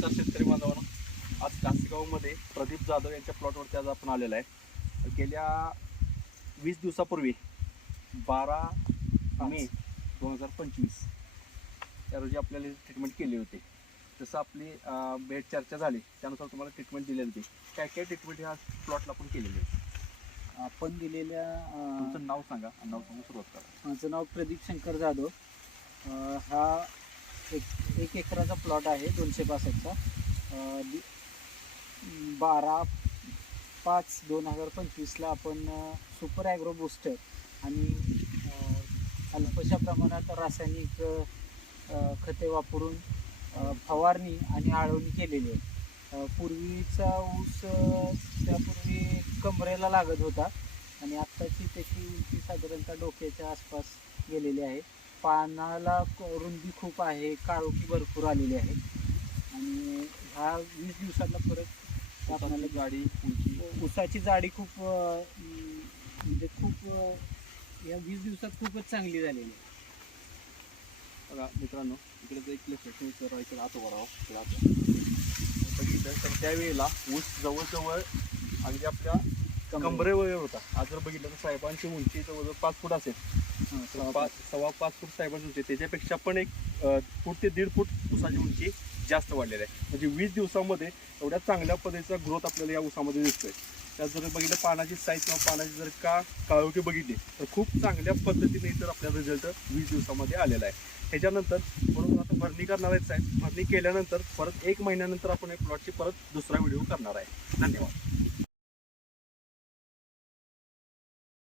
नमस्कार शेतकरी बांधवांनो आज कासेगावमध्ये प्रदीप जाधव यांच्या प्लॉटवरती आज आपण आलेला आहे. गेल्या वीस दिवसापूर्वी बारा मे दोन हजार पंचवीस या रोजी आपल्याला ट्रीटमेंट केली होती. जसं आपली भेट चर्चा झाली त्यानुसार तुम्हाला ट्रीटमेंट दिलेली होती. काय काय ट्रीटमेंट ह्या प्लॉटला आपण केलेली आहे आपण दिलेल्या तुमचं नाव सांगा नाव सांगून सुरुवात करा. माझं नाव प्रदीप शंकर जाधव. हा एक एक एकराचा प्लॉट आहे दोनशे पासष्टचा बारा पाच दोन हजार पंचवीसला आपण सुपर ॲग्रो बूस्टर आणि अल्पशा प्रमाणात रासायनिक खते वापरून फवारणी आणि आळवणी केलेली आहे. पूर्वीचा ऊस त्यापूर्वी कमरेला लागत होता आणि आत्ताची त्याची उंची साधारणतः डोक्याच्या आसपास गेलेली आहे. पानाला क- रुंदी खूप आहे काळोखी भरपूर आलेली आहे. आणि ह्या वीस दिवसातला आपल्याला आपल्याला गाडी उंची उसाची जाडी खूप म्हणजे खूप या वीस दिवसात खूपच चांगली झालेली आहे. बघा मित्रांनो इकडे जर एक लक्ष तर इकडे आत राहा इकडे आत बघितलं तर त्यावेळेला ऊस जवळजवळ अगदी आपल्या कमरेवर होता. आज जर बघितलं तर साहेबांची उंची जवळजवळ पाच फूट असेल. हां, पाच सव्वा पाच फूट साहेबांची उंची. त्याच्यापेक्षा पण एक फूट ते दीड फूट ऊसाची उंची जास्त वाढलेली आहे. म्हणजे वीस दिवसामध्ये एवढ्या चांगल्या पद्धतीचा ग्रोथ आपल्याला या ऊसामध्ये दिसतोय. त्यात जर बघितलं पानाची साईज किंवा पानाची जर का काळोखी बघितली तर खूप चांगल्या पद्धतीने तर आपला रिझल्ट वीस दिवसामध्ये आलेला आहे. ह्याच्यानंतर म्हणून आता भरणी करणार आहेत साहेब. भरणी केल्यानंतर परत एक महिन्यानंतर आपण एक प्लॉटची परत दुसरा व्हिडिओ करणार आहे. धन्यवाद.